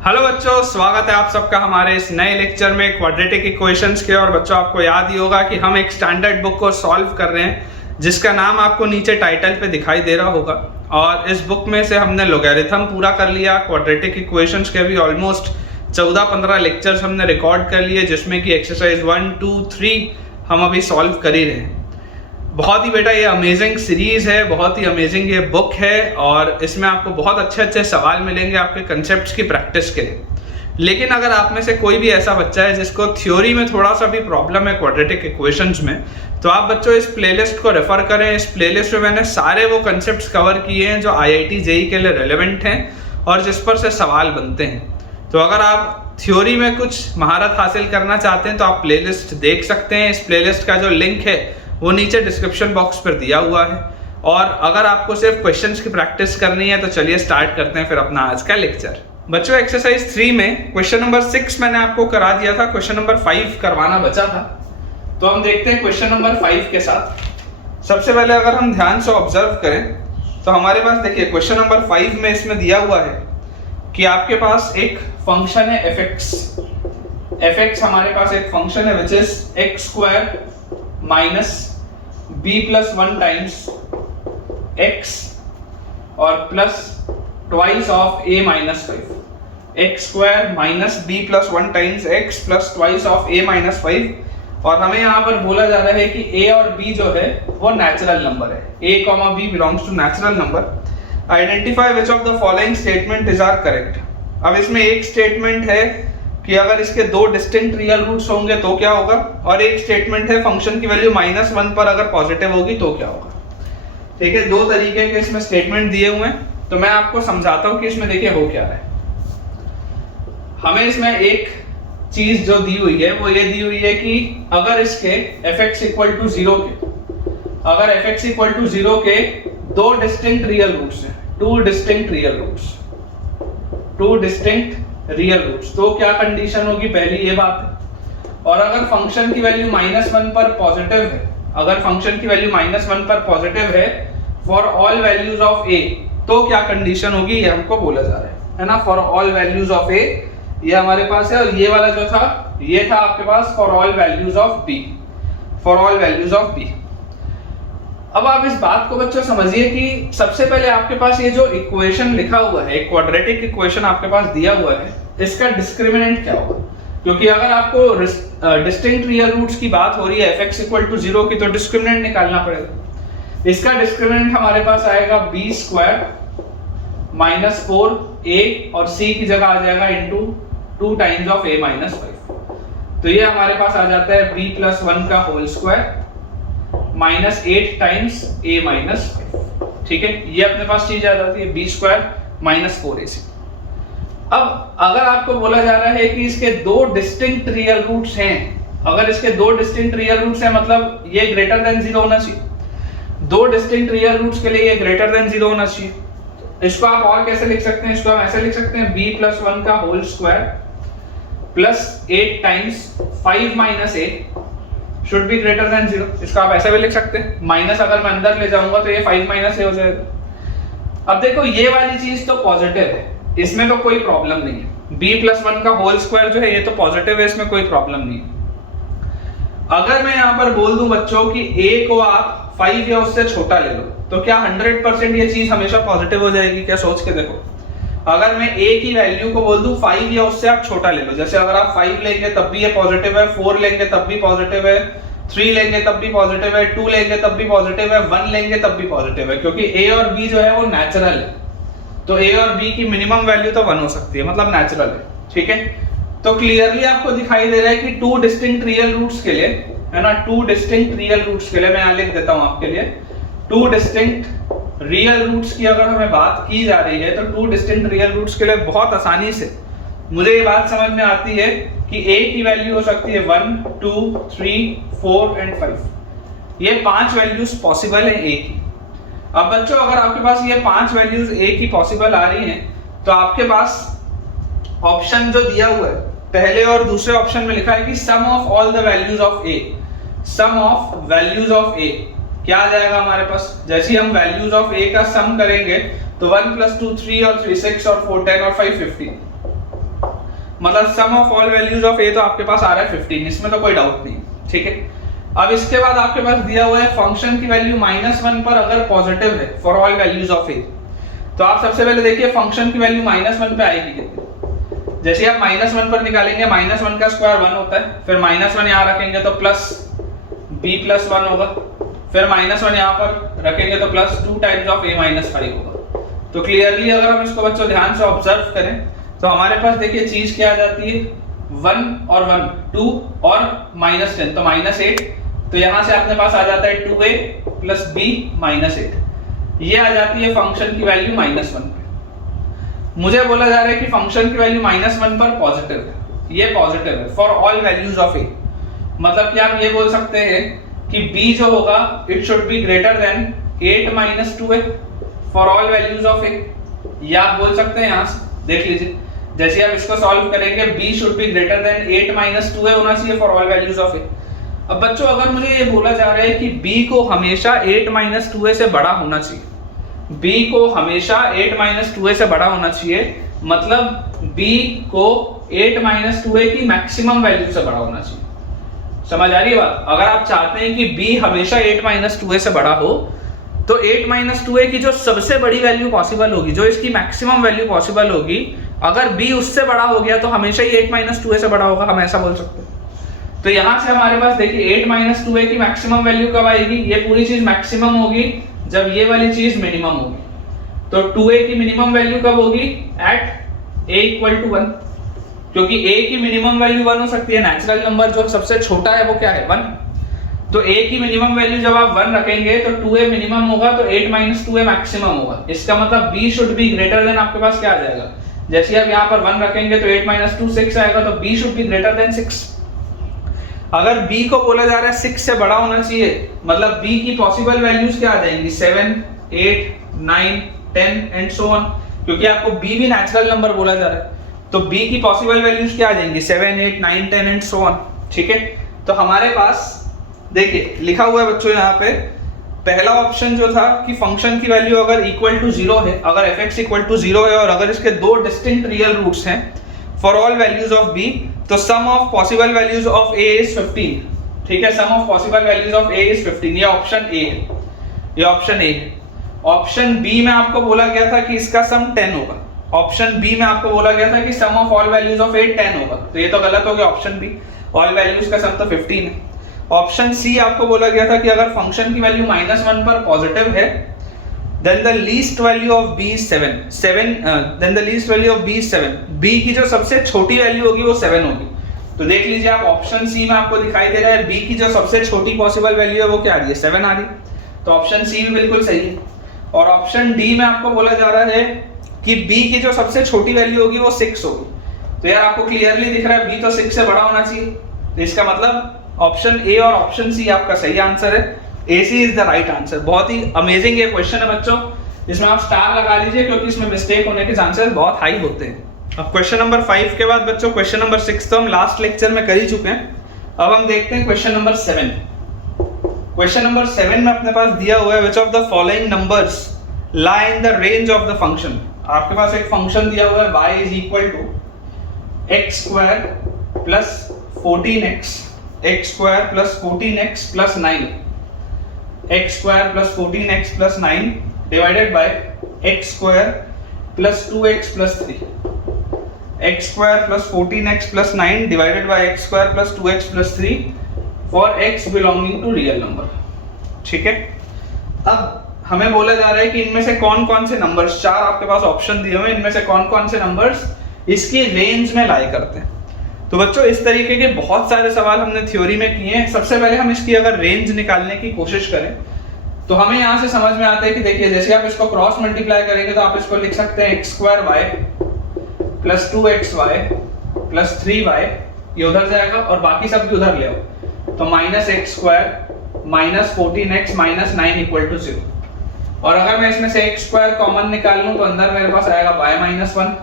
Hello बच्चों, स्वागत है आप सबका हमारे इस नए लेक्चर में क्वाड्रेटिक इक्वेशंस के। और बच्चों, आपको याद ही होगा कि हम एक स्टैंडर्ड बुक को सॉल्व कर रहे हैं जिसका नाम आपको नीचे टाइटल पे दिखाई दे रहा होगा। और इस बुक में से हमने लोगैरिथम पूरा कर लिया। क्वाड्रेटिक इक्वेशंस के भी ऑलमोस्ट 14-15 लेक्चर्स हमने रिकॉर्ड कर लिए, जिसमें कि एक्सरसाइज 1, 2, 3 हम अभी सॉल्व कर ही रहे हैं। बहुत ही बेटा ये अमेजिंग सीरीज है, बहुत ही अमेजिंग ये बुक है और इसमें आपको बहुत अच्छे अच्छे सवाल मिलेंगे आपके कंसेप्ट्स की प्रैक्टिस के लिए। लेकिन अगर आप में से कोई भी ऐसा बच्चा है जिसको थ्योरी में थोड़ा सा भी प्रॉब्लम है क्वाड्रेटिक इक्वेशंस में, तो आप बच्चों इस प्लेलिस्ट को रेफर करें। इस प्लेलिस्ट में मैंने सारे वो कंसेप्ट्स कवर किए हैं जो IIT JEE के लिए रेलेवेंट हैं और जिस पर से सवाल बनते हैं। तो अगर आप थ्योरी में कुछ महारत हासिल करना चाहते हैं तो आप प्लेलिस्ट देख सकते हैं। इस प्लेलिस्ट का जो लिंक है वो नीचे डिस्क्रिप्शन बॉक्स पर दिया हुआ है। और अगर आपको सिर्फ क्वेश्चंस की प्रैक्टिस करनी है तो चलिए स्टार्ट करते हैं फिर अपना आज का लेक्चर। बच्चों, एक्सरसाइज 3 में क्वेश्चन नंबर 6 मैंने आपको करा दिया था, क्वेश्चन नंबर 5 करवाना बचा था। तो हम देखते हैं क्वेश्चन नंबर 5 के साथ। सबसे पहले अगर हम ध्यान से ऑब्जर्व करें तो हमारे पास देखिए क्वेश्चन नंबर 5 में इसमें दिया हुआ है कि आपके पास एक फंक्शन है fx हमारे पास एक फंक्शन है which is x² minus b+1 times x और plus twice of a minus 5। x² minus b+1 times x plus twice of a minus 5। और हमें यहाँ पर बोला जा रहा है कि a और b जो है वो नेचुरल नंबर है। a, b belongs to natural number. Identify which of the following statement is are correct. अब इसमें एक स्टेटमेंट है कि अगर इसके दो डिस्टिंक्ट रियल रूट्स होंगे तो क्या होगा, और एक स्टेटमेंट है फंक्शन की वैल्यू -1 पर अगर पॉजिटिव होगी तो क्या होगा। ठीक है, दो तरीके के इसमें स्टेटमेंट दिए हुए हैं। तो मैं आपको समझाता हूं कि इसमें देखिए हो क्या रहा है। हमें इसमें एक चीज जो दी हुई है वो ये दी हुई है कि अगर इसके fx = 0 के, अगर fx = 0 के दो डिस्टिंक्ट रियल रूट्स हैं, टू डिस्टिंक्ट रियल रूट्स, तो क्या कंडीशन होगी, पहली ये बात है। और अगर फंक्शन की वैल्यू -1 पर पॉजिटिव है, अगर फंक्शन की वैल्यू -1 पर पॉजिटिव है for all values of a, तो क्या कंडीशन होगी ये हमको बोला जा रहा है ना। For all values of a ये हमारे पास है, और ये वाला जो था ये था आपके पास for all values of b, for all values of b। अब आप इस बात को बच्चों समझिए कि सबसे पहले आपके पास ये जो इक्वेशन लिखा हुआ है, क्वाड्रेटिक इक्वेशन आपके पास दिया हुआ है, इसका डिस्क्रिमिनेंट क्या होगा। क्योंकि अगर आपको डिस्टिंक्ट रियल रूट्स की बात हो रही है fx = 0 की, तो डिस्क्रिमिनेंट निकालना पड़ेगा। इसका डिस्क्रिमिनेंट हमारे पास आएगा b² माइनस 4a और c की जगह आ जाएगा into 2 times of a minus 5। तो ये हमारे पास आ जाता है b+1 का whole square minus 8 times a minus 5। ठीक है, ये अपने पास चीज आ जाती है b² माइनस 4ac। अब अगर आपको बोला जा रहा है कि इसके दो डिस्टिंक्ट रियल रूट्स हैं, अगर इसके दो डिस्टिंक्ट रियल रूट्स हैं मतलब ये ग्रेटर देन 0 होना चाहिए। दो डिस्टिंक्ट रियल रूट्स के लिए ये ग्रेटर देन 0 होना चाहिए। इसको आप और कैसे लिख सकते हैं, इसको हम ऐसे लिख सकते हैं b+1 का whole square plus 8 times 5 minus a should be greater than 0। इसको आप ऐसे भी लिख सकते हैं, माइनस अगर मैं अंदर ले जाऊंगा तो ये 5 माइनस a हो जाएगा। अब देखो ये वाली चीज तो पॉजिटिव है, इसमें तो कोई प्रॉब्लम नहीं है। b+1 का होल स्क्वायर जो है ये तो पॉजिटिव है, इसमें कोई प्रॉब्लम नहीं है। अगर मैं यहाँ पर बोल दूं बच्चों कि a को आप 5 या उससे छोटा ले लो, तो क्या 100% ये चीज हमेशा पॉजिटिव हो जाएगी क्या? सोच के देखो। अगर मैं a की वैल्यू को बोल दूं 5 या उससे आप छोटा ले लो, जैसे अगर आप 5 लेंगे तब भी ये पॉजिटिव है, 4 लेंगे तब भी पॉजिटिव है, 3 लेंगे तब भी पॉजिटिव है, 2 लेंगे तब भी पॉजिटिव है, 1 लेंगे तब भी पॉजिटिव है, क्योंकि a और b जो है वो नेचुरल है। तो a और b की मिनिमम वैल्यू तो 1 हो सकती है, मतलब नेचुरल है। ठीक है, तो क्लियरली आपको दिखाई दे रहा है कि टू डिस्टिंक्ट रियल रूट्स के लिए, है ना, टू डिस्टिंक्ट रियल रूट्स के लिए मैं यहाँ लिख देता हूँ आपके लिए, टू डिस्टिंक्ट रियल रूट्स की अगर हमें बात की जा रही है तो टू डिस्टिंक्ट रियल रूट्स के लिए बहुत आसानी से मुझे ये बात समझ में आती है कि a की वैल्यू हो सकती है 1, 2, 3, 4 एंड 5। ये 5 वैल्यूज पॉसिबल है a की। अब बच्चों अगर आपके पास ये 5 वैल्यूज a की पॉसिबल आ रही हैं तो आपके पास ऑप्शन जो दिया हुआ है पहले और दूसरे ऑप्शन में लिखा है कि sum of all the values of a, sum of values of a क्या आ जाएगा हमारे पास। जैसे हम वैल्यूज ऑफ a का सम करेंगे तो 1 + 2 3 और 3 6 और 4 10 और 5 15। मतलब सम ऑफ ऑल वैल्यूज ऑफ ए तो आपके पास आ रहा है 15, इसमें तो कोई डाउट नहीं, ठीक है। अब इसके बाद आपके पास दिया हुआ है फंक्शन की वैल्यू -1 पर अगर पॉजिटिव है फॉर ऑल वैल्यूज ऑफ ए, तो आप सबसे पहले देखिए फंक्शन की वैल्यू -1 पे आएगी कितनी। जैसे आप -1 पर निकालेंगे, -1 का स्क्वायर 1 होता है, फिर -1 यहाँ रखेंगे तो प्लस b+1 होगा, फिर -1 यहाँ पर रखेंगे तो +2 टाइम्स ऑफ a - 5 होगा। तो क्लियरली अगर हम इसको बच्चों ध्यान से ऑब्जर्व करें तो हमारे पास देखिए चीज क्या आ जाती है, 1 और 1 2 और -10 तो -8, तो यहां से अपने पास आ जाता है 2a + b -8, ये आ जाती है फंक्शन की वैल्यू -1 पे। मुझे बोला जा रहा है कि फंक्शन की वैल्यू -1 पर पॉजिटिव है, ये पॉजिटिव है for all values of a, मतलब कि आप ये बोल सकते हैं कि b जो होगा it should be greater then 8 - 2a for all values of a, ये आप बोल सकते हैं। यहां से देख लीजिए, जैसे आप इसको सॉल्व करेंगे b should be greater then 8 - 2a होना चाहिए for all values of a। अब बच्चों अगर मुझे ये बोला जा रहा है कि b को हमेशा 8 - 2a से बड़ा होना चाहिए, b को हमेशा 8 - 2a से बड़ा होना चाहिए, मतलब b को 8 - 2a की मैक्सिमम वैल्यू से बड़ा होना चाहिए। समझ आ रही है बात? अगर आप चाहते हैं कि b हमेशा 8 - 2a से बड़ा हो तो 8 - 2a की जो सबसे बड़ी वैल्यू पॉसिबल होगी, जो इसकी मैक्सिमम वैल्यू पॉसिबल होगी, अगर b उससे बड़ा हो गया तो हमेशा ही 8 - 2a से बड़ा होगा, हम ऐसा बोल सकते हैं। तो यहां से हमारे पास देखिए 8 - 2a की मैक्सिमम वैल्यू कब आएगी, ये पूरी चीज मैक्सिमम होगी जब ये वाली चीज मिनिमम होगी। तो 2a की मिनिमम वैल्यू कब होगी, एट a = 1, क्योंकि a की मिनिमम वैल्यू 1 हो सकती है, नेचुरल नंबर जो सबसे छोटा है वो क्या है 1, तो a की मिनिमम वैल्यू जब आप 1 रखेंगे तो 2a मिनिमम होगा, तो 8 - 2a मैक्सिमम होगा। इसका मतलब b should be greater then, आपके पास क्या आ जाएगा, जैसे आप यहाँ पर 1 रखेंगे तो 8 - 2 6 आएगा, तो b should be greater then 6। अगर b को बोला जा रहा है 6 से बड़ा होना चाहिए, मतलब b की पॉसिबल वैल्यूज क्या आ जाएंगी, 7 8 9 10 एंड सो ऑन, क्योंकि आपको b भी नेचुरल नंबर बोला जा रहा है, तो b की पॉसिबल वैल्यूज क्या आ जाएंगी, 7 8 9 10 एंड सो ऑन, ठीक है। तो हमारे पास देखिए लिखा हुआ है बच्चों यहाँ पे, पहला ऑप्शन जो था कि फंक्शन की वैल्यू अगर इक्वल टू 0 है, अगर f(x) इक्वल टू 0 है और अगर इसके दो डिस्टिंक्ट रियल रूट्स हैं for all values of b, तो sum of possible values of a is 15, ठीक है। Sum of possible values of a is 15, ये ऑप्शन a है, ये ऑप्शन a है। ऑप्शन b में आपको बोला गया था कि इसका सम 10 होगा, ऑप्शन b में आपको बोला गया था कि sum of all values of a 10 होगा, तो ये तो गलत हो गया ऑप्शन b, ऑल वैल्यूज का सम तो 15 है। ऑप्शन सी आपको बोला गया था कि अगर फंक्शन की वैल्यू -1 पर पॉजिटिव है then the least value of b is 7, then the least value of b is 7, b की जो सबसे छोटी वैल्यू होगी वो 7 होगी। तो देख लीजिए आप ऑप्शन सी में आपको दिखाई दे रहा है b की जो सबसे छोटी पॉसिबल वैल्यू है वो क्या आ रही है, 7 आ रही है, तो ऑप्शन सी भी बिल्कुल सही है। और ऑप्शन डी में आपको बोला जा रहा है कि b की जो सबसे छोटी वैल्यू होगी वो 6 होगी, तो यार आपको क्लियरली दिख रहा है b तो 6 से बड़ा होना चाहिए, तो इसका मतलब ऑप्शन ए और ऑप्शन सी आपका सही आंसर है, AC is the right answer. बहुत ही अमेजिंग ये क्वेश्चन है बच्चों, इसमें आप स्टार लगा लीजिए क्योंकि इसमें मिस्टेक होने के चांसेस बहुत हाई होते हैं। अब क्वेश्चन नंबर 5 के बाद बच्चों क्वेश्चन नंबर 6 तो हम लास्ट लेक्चर में कर ही चुके हैं, अब हम देखते हैं क्वेश्चन नंबर 7। क्वेश्चन नंबर 7 में अपने पास दिया हुआ है which of the following numbers lie in the range of the function. आपके पास एक फंक्शन दिया हुआ है y is equal to x² plus 14x, x² plus 14x plus 9, x² plus 14x plus 9 divided by x² plus 2x plus 3, x² plus 14x plus 9 divided by x² plus 2x plus 3 for x belonging to real number, ठीक है। अब हमें बोला जा रहा है कि इनमें से कौन कौन से नंबर्स, 4 आपके पास ऑप्शन दिए हुए हैं, इनमें से कौन कौन से नंबर्स इसकी रेंज में लाई करते हैं। तो बच्चों इस तरीके के बहुत सारे सवाल हमने थ्योरी में किए हैं। सबसे पहले हम इसकी अगर रेंज निकालने की कोशिश करें तो हमें यहाँ से समझ में आता है कि देखिए जैसे आप इसको क्रॉस मल्टीप्लाई करेंगे तो आप इसको लिख सकते हैं x² plus 2xy plus 3y, ये उधर जाएगा और बाकी सब भी उधर ले आओ, तो -x² minus 14x minus 9 equal to 0। और अगर मैं इसमें से x² कॉमन निकाल लूं तो अंदर मेरे पास आएगा y-1,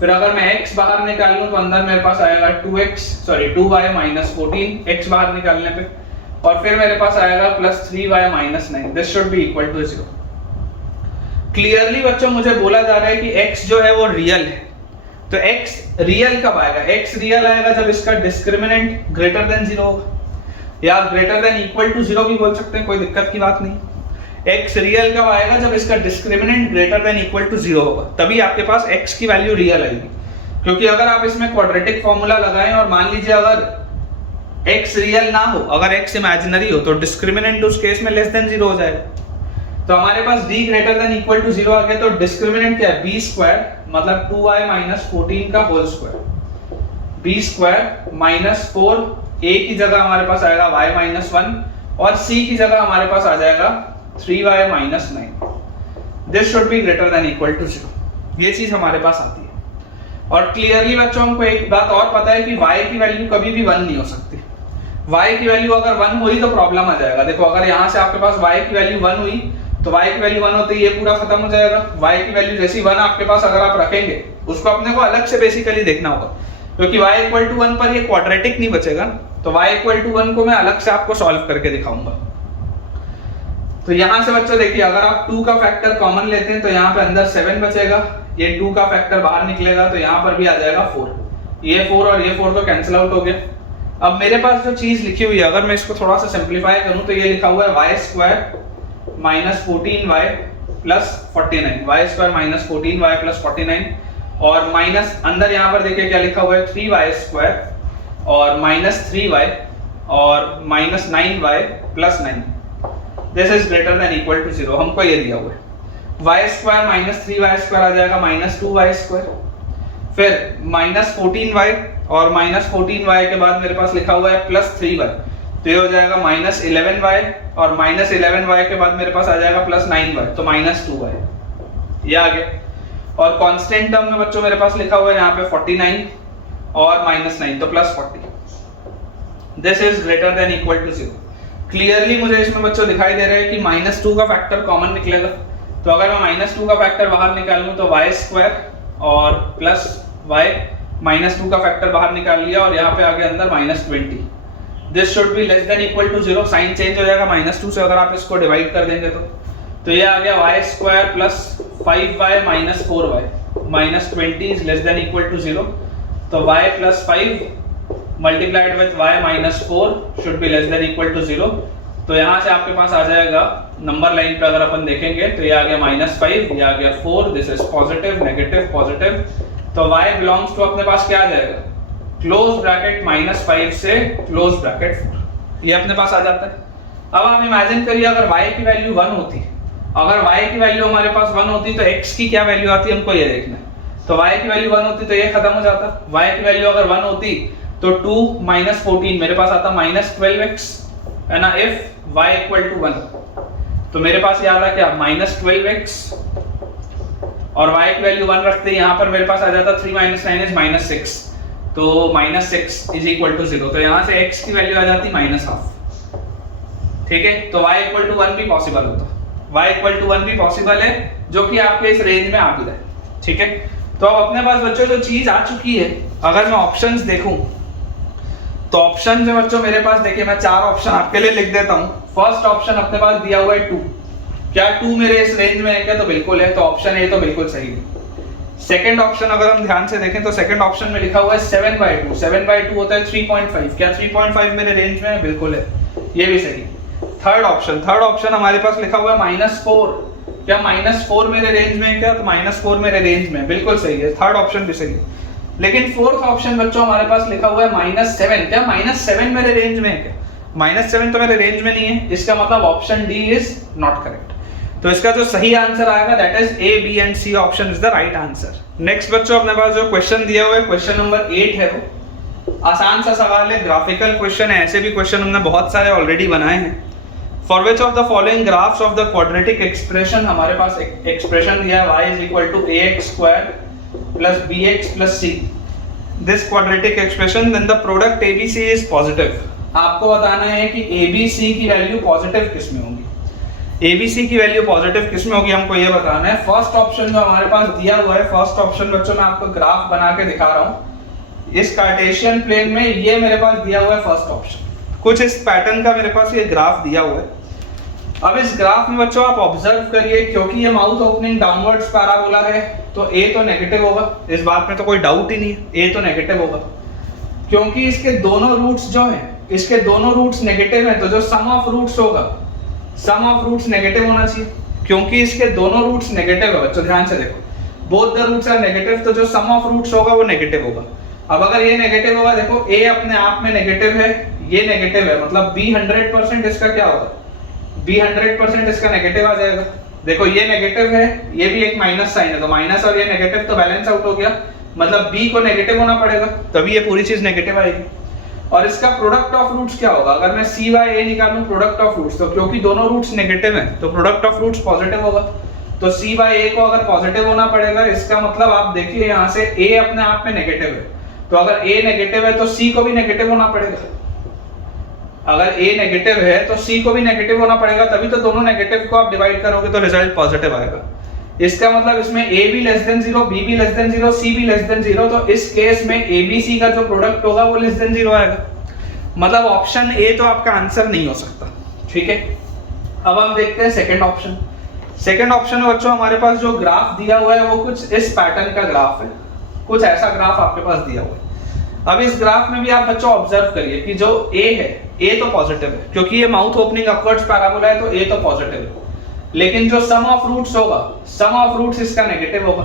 फिर अगर मैं x बाहर निकाल लूं तो अंदर मेरे पास आएगा 2y माइनस 14 x बाहर निकालने पे, और फिर मेरे पास आएगा plus 3y minus 9, this should be equal to 0। Clearly बच्चों मुझे बोला जा रहा है कि x जो है वो रियल है, तो x रियल कब आएगा? x रियल आएगा जब इसका डिस्क्रिमिनेंट ग्रेटर देन 0 होगा, या ग्रेटर देन इक्वल टू 0 भी बोल सकते हैं, कोई दिक्कत की बात नहीं। x रियल कब आएगा? जब इसका discriminant greater than equal to 0 होगा, तभी आपके पास x की वैल्यू रियल आएगी। क्योंकि अगर आप इसमें क्वाड्रेटिक फॉर्मूला लगाएं और मान लीजिए अगर x रियल ना हो, अगर x इमेजिनरी हो, तो डिस्क्रिमिनेंट उस केस में लेस देन 0 हो जाएगा। तो हमारे पास d greater than equal to 0 आ गया, तो डिस्क्रिमिनेंट क्या है? b स्क्वायर मतलब 2y माइनस 14 का whole square, b square minus 4, a की जगह हमारे पास आएगा y माइनस 1 और c की जगह हमारे पास आ जाएगा 3y minus 9। This should be greater than equal to 0। ये चीज हमारे पास आती है। और क्लियरली बच्चों हमको एक बात और पता है कि y की वैल्यू कभी भी 1 नहीं हो सकती। y की वैल्यू अगर 1 हुई तो प्रॉब्लम आ जाएगा। देखो अगर यहाँ से आपके पास y की वैल्यू 1 हुई तो y की वैल्यू 1 होते ही ये पूरा खत्म हो जाएगा। y की वैल्यू जैसी 1 आपके पास अगर आप रखेंगे, उसको अपने को अलग से बेसिकली देखना होगा, क्योंकि y इक्वल टू 1 पर ये क्वाड्रेटिक नहीं बचेगा। तो y इक्वल टू 1 को मैं अलग से आपको सॉल्व करके दिखाऊंगा। तो यहाँ से बच्चों देखिए, अगर आप 2 का फैक्टर कॉमन लेते हैं तो यहाँ पे अंदर 7 बचेगा, ये 2 का फैक्टर बाहर निकलेगा तो यहाँ पर भी आ जाएगा 4। ये 4 और ये 4 तो कैंसिल आउट हो गया। अब मेरे पास जो चीज लिखी हुई है, अगर मैं इसको थोड़ा सा सिंप्लीफाई करूं तो ये लिखा हुआ है y square minus 14y plus 49, y square minus 14y plus 49 और माइनस अंदर यहाँ पर देखिए क्या लिखा हुआ है 3y स्क्वायर और माइनस 3y और minus 9y plus 9। This is greater than equal to 0। हमको ये दिया हुआ है y square minus 3y square आ जाएगा माइनस 2y स्क्वायर, फिर माइनस 14y और माइनस 14y के बाद मेरे पास लिखा हुआ है प्लस 3y, तो ये हो जाएगा माइनस 11y और माइनस 11y के बाद मेरे पास आ जाएगा प्लस 9y, तो माइनस 2y ये आ गया। और कांस्टेंट टर्म में बच्चों मेरे पास लिखा हुआ है यहाँ पे 49 और माइनस 9, तो plus 40। This is greater than equal to 0। Clearly मुझे इसमें बच्चों दिखाई दे रहा है कि माइनस 2 का फैक्टर कॉमन निकलेगा। तो अगर मैं माइनस 2 का फैक्टर बाहर निकालूं तो y स्क्वायर और प्लस y, माइनस 2 का फैक्टर बाहर निकाल लिया और यहाँ पे आ गया अंदर minus 20। This should be less than equal to 0। Sign change हो जाएगा माइनस 2 से अगर आप इसको डिवाइड कर देंगे तो ये आ गया y square plus 5y minus 4y minus 20 is less than equal to 0। तो y plus 5 multiplied with y minus 4 should be less than equal to 0। तो यहाँ से आपके पास आ जाएगा नंबर लाइन पे अगर अपन देखेंगे तो ये आ गया माइनस 5, ये आ गया 4। This is positive negative positive, तो y बिलोंग्स टू अपने पास क्या आ जाएगा? क्लोज ब्रैकेट माइनस 5 से क्लोज ब्रैकेट 4, ये अपने पास आ जाता है। अब आप इमेजिन करिए अगर y की वैल्यू 1 होती, अगर y की वैल्यू हमारे पास 1 होती तो x की क्या वैल्यू आती हमको ये देखना है। तो y की वैल्यू 1 होती तो ये खत्म हो जाता। y की वैल्यू अगर 1 होती तो 2 माइनस 14 मेरे पास आता माइनस 12x है ना, इफ y इक्वल टू 1। तो मेरे पास ये आता क्या? माइनस 12x और y की वैल्यू 1 रखते हैं, यहाँ पर मेरे पास आ जाता 3 माइनस 9 इज माइनस 6, तो माइनस 6 इज इक्वल टू 0। तो यहाँ से x की वैल्यू आ जाती माइनस हाफ। ठीक है, तो y इक्वल टू 1 भी पॉसिबल होता, y इक्वल टू 1 भी पॉसिबल है, जो कि आपके इस रेंज में आ भी रहा है। ठीक है, तो अब अपने पास बच्चों जो चीज आ चुकी है, अगर मैं ऑप्शंस देखूं तो ऑप्शन में बच्चों मेरे पास देखिए मैं 4 ऑप्शन आपके लिए लिख देता हूं। फर्स्ट ऑप्शन अपने पास दिया हुआ है 2। क्या 2 मेरे इस रेंज में है क्या? तो बिल्कुल है, तो ऑप्शन ए तो बिल्कुल सही है। सेकंड ऑप्शन अगर हम ध्यान से देखें तो सेकंड ऑप्शन में लिखा हुआ है 7/2। 7/2 होता है 3.5। क्या 3.5 मेरे रेंज में है? बिल्कुल है, ये भी सही। थर्ड ऑप्शन हमारे पास लिखा हुआ है -4। क्या -4 मेरे रेंज में है क्या? तो -4 मेरे रेंज में, बिल्कुल सही है, थर्ड ऑप्शन भी सही है। लेकिन फोर्थ ऑप्शन बच्चों हमारे पास लिखा हुआ है -7। क्या -7 मेरे रेंज में है क्या? -7 तो मेरे रेंज में नहीं है, इसका मतलब option D is not correct. तो इसका जो सही आंसर आएगा that is A, B and C option is the right answer. Next बच्चों अपने पास जो क्वेश्चन दिया हुआ है क्वेश्चन नंबर 8 है, वो आसान सा सवाल है, ग्राफिकल क्वेश्चन है। ऐसे भी क्वेश्चन हमने बहुत सारे ऑलरेडी बनाए हैं। For which of the following graphs of the quadratic expression, हमारे पास एक्सप्रेशन दिया है y is equal to ax² plus bx plus c, this quadratic expression, then the product abc is positive। आपको बताना है कि abc की वैल्यू पॉजिटिव किस में होगी। abc की वैल्यू पॉजिटिव किस में होगी हमको ये बताना है। फर्स्ट ऑप्शन जो हमारे पास दिया हुआ है, फर्स्ट ऑप्शन बच्चों मैं आपको ग्राफ बना के दिखा रहा हूँ। इस कार्टेशियन प्लेन में ये मेरे पास दिया हुआ है फर्स्ट ऑप्शन, कुछ इस पैटर्न का मेरे पास ये ग्राफ दिया हुआ है। अब इस ग्राफ में बच्चों आप ऑब्जर्व करिए, क्योंकि ये माउथ ओपनिंग डाउनवर्ड्स पैराबोला है तो ए तो नेगेटिव होगा, इस बात में तो कोई डाउट ही नहीं है, ए तो नेगेटिव होगा, क्योंकि इसके दोनों रूट्स जो हैं, इसके दोनों रूट्स नेगेटिव हैं, तो जो सम ऑफ रूट्स होगा, सम ऑफ रूट्स नेगेटिव होना चाहिए, क्योंकि इसके दोनों रूट्स नेगेटिव है बच्चों, ध्यान से देखो, both the roots are negative, तो जो सम ऑफ रूट्स होगा वो नेगेटिव होगा। अब अगर ये नेगेटिव होगा, देखो ए अपने आप में नेगेटिव है, ये नेगेटिव है, मतलब बी 100% इसका क्या होगा, बी 100% इसका नेगेटिव आ जाएगा। देखो ये नेगेटिव है, ये भी एक माइनस साइन है, तो माइनस और ये नेगेटिव तो बैलेंस आउट हो गया, मतलब बी को नेगेटिव होना पड़ेगा, तभी ये पूरी चीज नेगेटिव आएगी। और इसका प्रोडक्ट ऑफ रूट्स क्या होगा, अगर मैं सी बाय ए निकालूं प्रोडक्ट ऑफ रूट्स, तो क्योंकि दोनों रूट्स नेगेटिव हैं तो प्रोडक्ट ऑफ रूट्स पॉजिटिव होगा, तो सी बाय ए को अगर पॉजिटिव होना पड़ेगा, इसका मतलब आप देखिए यहाँ से ए अपने आप में नेगेटिव है, तो अगर ए नेगेटिव है तो सी को भी नेगेटिव होना पड़ेगा, अगर ए नेगेटिव है तो सी को भी नेगेटिव होना पड़ेगा, तभी तो दोनों नेगेटिव को आप डिवाइड करोगे तो रिजल्ट पॉजिटिव आएगा। इसका मतलब इसमें a भी लेस देन 0, b भी लेस देन 0, c भी लेस देन 0, तो इस केस में a b c का जो प्रोडक्ट होगा वो लेस देन 0 आएगा, मतलब ऑप्शन ए तो आपका आंसर नहीं हो सकता। ठीक है, अब हम देखते हैं सेकंड ऑप्शन। सेकंड ऑप्शन में बच्चों हमारे पास जो ग्राफ दिया हुआ है वो कुछ इस पैटर्न का ग्राफ है, कुछ ऐसा ग्राफ आपके पास दिया हुआ है। अब इस ग्राफ में भी आप बच्चों ऑब्जर्व करिए कि जो a है, a तो पॉजिटिव है, क्योंकि ये माउथ ओपनिंग अपवर्ड्स पैराबोला है तो a तो पॉजिटिव है, लेकिन जो सम ऑफ रूट्स होगा, सम ऑफ रूट्स इसका नेगेटिव होगा,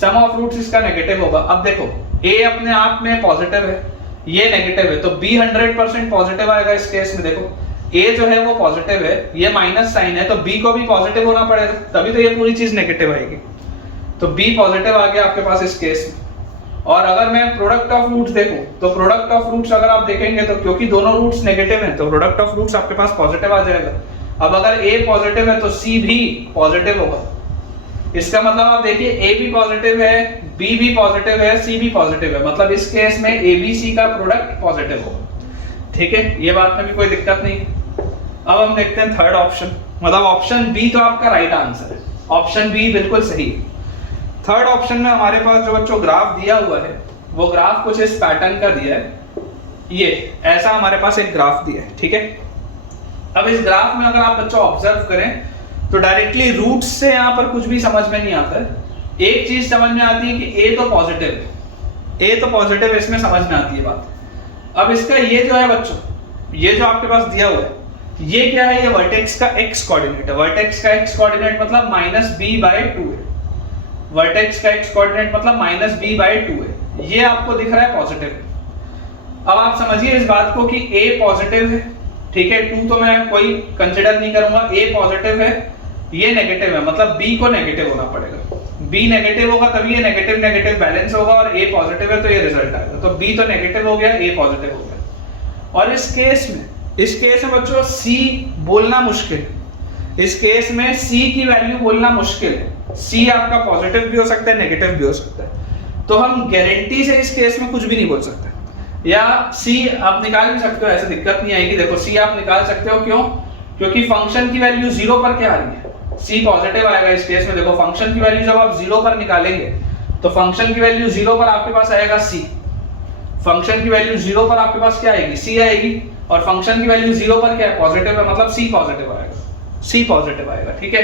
सम ऑफ रूट्स इसका नेगेटिव होगा। अब देखो a अपने आप में पॉजिटिव है, ये नेगेटिव है, तो b 100% पॉजिटिव आएगा इस केस में। देखो a जो है वो पॉजिटिव है, ये माइनस साइन है, तो b को भी पॉजिटिव होना पड़ेगा, तभी तो ये पूरी चीज नेगेटिव आएगी, तो b पॉजिटिव आ गया आपके पास इस केस में। और अगर मैं प्रोडक्ट ऑफ रूट्स देखूं, तो प्रोडक्ट ऑफ रूट्स अगर आप देखेंगे तो क्योंकि दोनों रूट्स नेगेटिव हैं तो प्रोडक्ट ऑफ रूट्स आपके पास पॉजिटिव आ जाएगा। अब अगर a पॉजिटिव है तो c भी पॉजिटिव होगा, इसका मतलब आप देखिए a भी पॉजिटिव है, b भी पॉजिटिव है, c भी पॉजिटिव है, मतलब इस केस में a b c का प्रोडक्ट पॉजिटिव होगा। ठीक है, ये बात में भी कोई दिक्कत नहीं। अब हम देखते हैं थर्ड ऑप्शन, मतलब ऑप्शन बी तो आपका राइट आंसर है, ऑप्शन बी बिल्कुल सही है। थर्ड ऑप्शन में हमारे पास जो बच्चों ग्राफ दिया हुआ है वो ग्राफ कुछ इस पैटर्न का दिया है, ये ऐसा हमारे पास एक ग्राफ दिया है। ठीक है, अब इस ग्राफ में अगर आप बच्चों ऑब्जर्व करें तो डायरेक्टली रूट्स से यहाँ पर कुछ भी समझ में नहीं आता है। एक चीज समझ में आती है कि a तो पॉजिटिव है, a तो पॉजिटिव है, इसमें समझ में आती है बात। अब इसका ये जो है बच्चों, ये जो आपके पास दिया हुआ है, ये क्या है, ये वर्टेक्स का x कोऑर्डिनेट है, वर्टेक्स का x कोऑर्डिनेट मतलब -b/2 है, वर्टेक्स का x कोऑर्डिनेट मतलब -b/2 है, ये आपको दिख रहा है पॉजिटिव है। अब आप समझिए इस बात को कि a पॉजिटिव है, ठीक है, 2 तो मैं कोई कंसीडर नहीं करूंगा, a पॉजिटिव है, ये नेगेटिव है, मतलब b को नेगेटिव होना पड़ेगा, b नेगेटिव होगा तभी ये नेगेटिव नेगेटिव बैलेंस होगा, और a पॉजिटिव है तो ये रिजल्ट आएगा, तो b तो नेगेटिव हो गया, a पॉजिटिव हो गया। और इस केस में बच्चों c बोलना मुश्किल है, इस केस में c की वैल्यू बोलना मुश्किल है, c आपका पॉजिटिव भी हो सकता है, नेगेटिव भी हो सकता है, तो हम गारंटी से इस केस में कुछ भी नहीं बोल सकते। या c आप निकाल भी सकते हो, ऐसे दिक्कत नहीं आएगी। देखो c आप निकाल सकते हो, क्यों, क्योंकि फंक्शन की वैल्यू 0 पर क्या आ रही है, c पॉजिटिव आएगा इस केस में। देखो फंक्शन की वैल्यू जब आप 0 पर निकालेंगे तो फंक्शन की वैल्यू 0 पर आपके पास आएगा c, फंक्शन की वैल्यू 0 पर आपके पास क्या आएगी, c आएगी, और फंक्शन की वैल्यू 0 पर क्या है, पॉजिटिव है, मतलब c पॉजिटिव आएगा, c पॉजिटिव आएगा। ठीक है,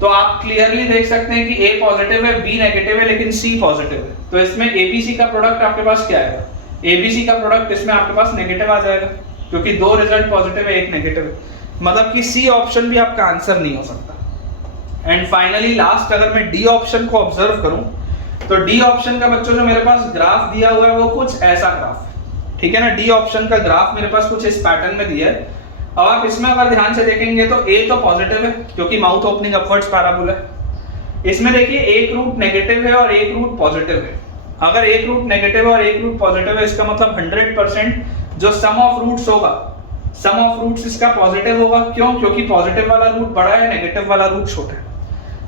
तो आप क्लियरली देख सकते हैं कि a पॉजिटिव है, b नेगेटिव है, लेकिन c पॉजिटिव है, तो इसमें abc का प्रोडक्ट आपके पास क्या आएगा, abc का प्रोडक्ट इसमें आपके पास नेगेटिव आ जाएगा, क्योंकि दो रिजल्ट पॉजिटिव है, एक नेगेटिव है, मतलब कि c ऑप्शन भी आपका आंसर नहीं हो सकता। एंड फाइनली लास्ट अगर मैं d ऑप्शन को ऑब्जर्व करूं तो d ऑप्शन का बच्चों जो मेरे पास ग्राफ दिया हुआ है वो कुछ ऐसा ग्राफ है, ठीक है ना। d ऑप्शन का ग्राफ मेरे पास कुछ इस पैटर्न में दिया है। अब आप इसमें अगर ध्यान से देखेंगे तो a तो पॉजिटिव है, क्योंकि माउथ ओपनिंग अपवर्ड्स पैराबोला है। इसमें देखिए एक रूट नेगेटिव है और एक रूट पॉजिटिव है। अगर एक रूट नेगेटिव और एक रूट पॉजिटिव है, इसका मतलब 100% जो सम ऑफ रूट्स होगा, सम ऑफ रूट्स इसका पॉजिटिव होगा। क्यों, क्योंकि पॉजिटिव वाला रूट बड़ा है, नेगेटिव वाला रूट छोटा है।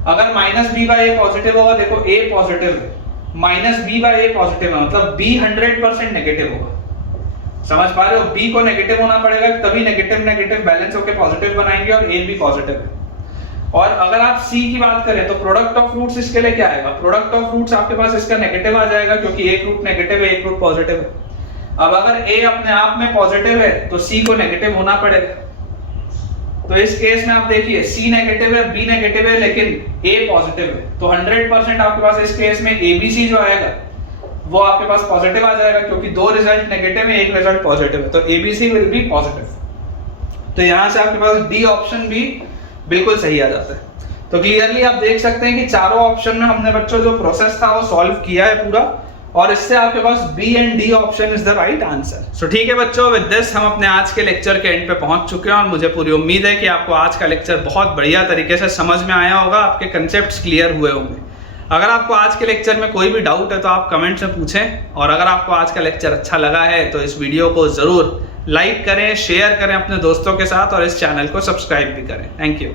अगर -b/a पॉजिटिव होगा, देखो a पॉजिटिव है, -b/a पॉजिटिव है, मतलब b 100% नेगेटिव होगा। समझ पा रहे हो, b को नेगेटिव होना पड़ेगा तभी नेगेटिव नेगेटिव बैलेंस होकर पॉजिटिव बनाएंगे, और a भी पॉजिटिव है। और अगर आप c की बात करें तो प्रोडक्ट ऑफ रूट्स इसके लिए क्या आएगा, प्रोडक्ट ऑफ रूट्स आपके पास इसका नेगेटिव आ जाएगा, क्योंकि एक रूट नेगेटिव है, एक रूट पॉजिटिव है। अब अगर a अपने आप में पॉजिटिव है तो c को नेगेटिव होना पड़ेगा। तो इस केस में आप देखिए C नेगेटिव है, B नेगेटिव है, लेकिन A पॉजिटिव है, तो 100% आपके पास इस केस में ABC जो आएगा वो आपके पास पॉजिटिव आ जाएगा, क्योंकि 2 रिजल्ट नेगेटिव है, 1 रिजल्ट पॉजिटिव है, तो ABC विल बी पॉजिटिव। तो यहाँ से आपके पास D ऑप्शन भी बिल्कुल सही आ जाता है। तो क्लियरली आप देख सकते हैं कि चारों ऑप्शन में हमने बच्चों जो प्रोसेस था वो सॉल्व किया है पूरा, और इससे आपके पास B and D option is the right answer. So ठीक है बच्चों, विद दिस हम अपने आज के लेक्चर के एंड पे पहुंच चुके हैं, और मुझे पूरी उम्मीद है कि आपको आज का लेक्चर बहुत बढ़िया तरीके से समझ में आया होगा, आपके कंसेप्ट्स क्लियर हुए होंगे। अगर आपको आज के लेक्चर में कोई भी डाउट है तो आप कमेंट में पूछें, और अगर आपको आज का लेक्चर अच्छा लगा है तो इस वीडियो को ज़रूर लाइक करें, शेयर करें अपने दोस्तों के साथ, और इस चैनल को सब्सक्राइब भी करें। Thank you.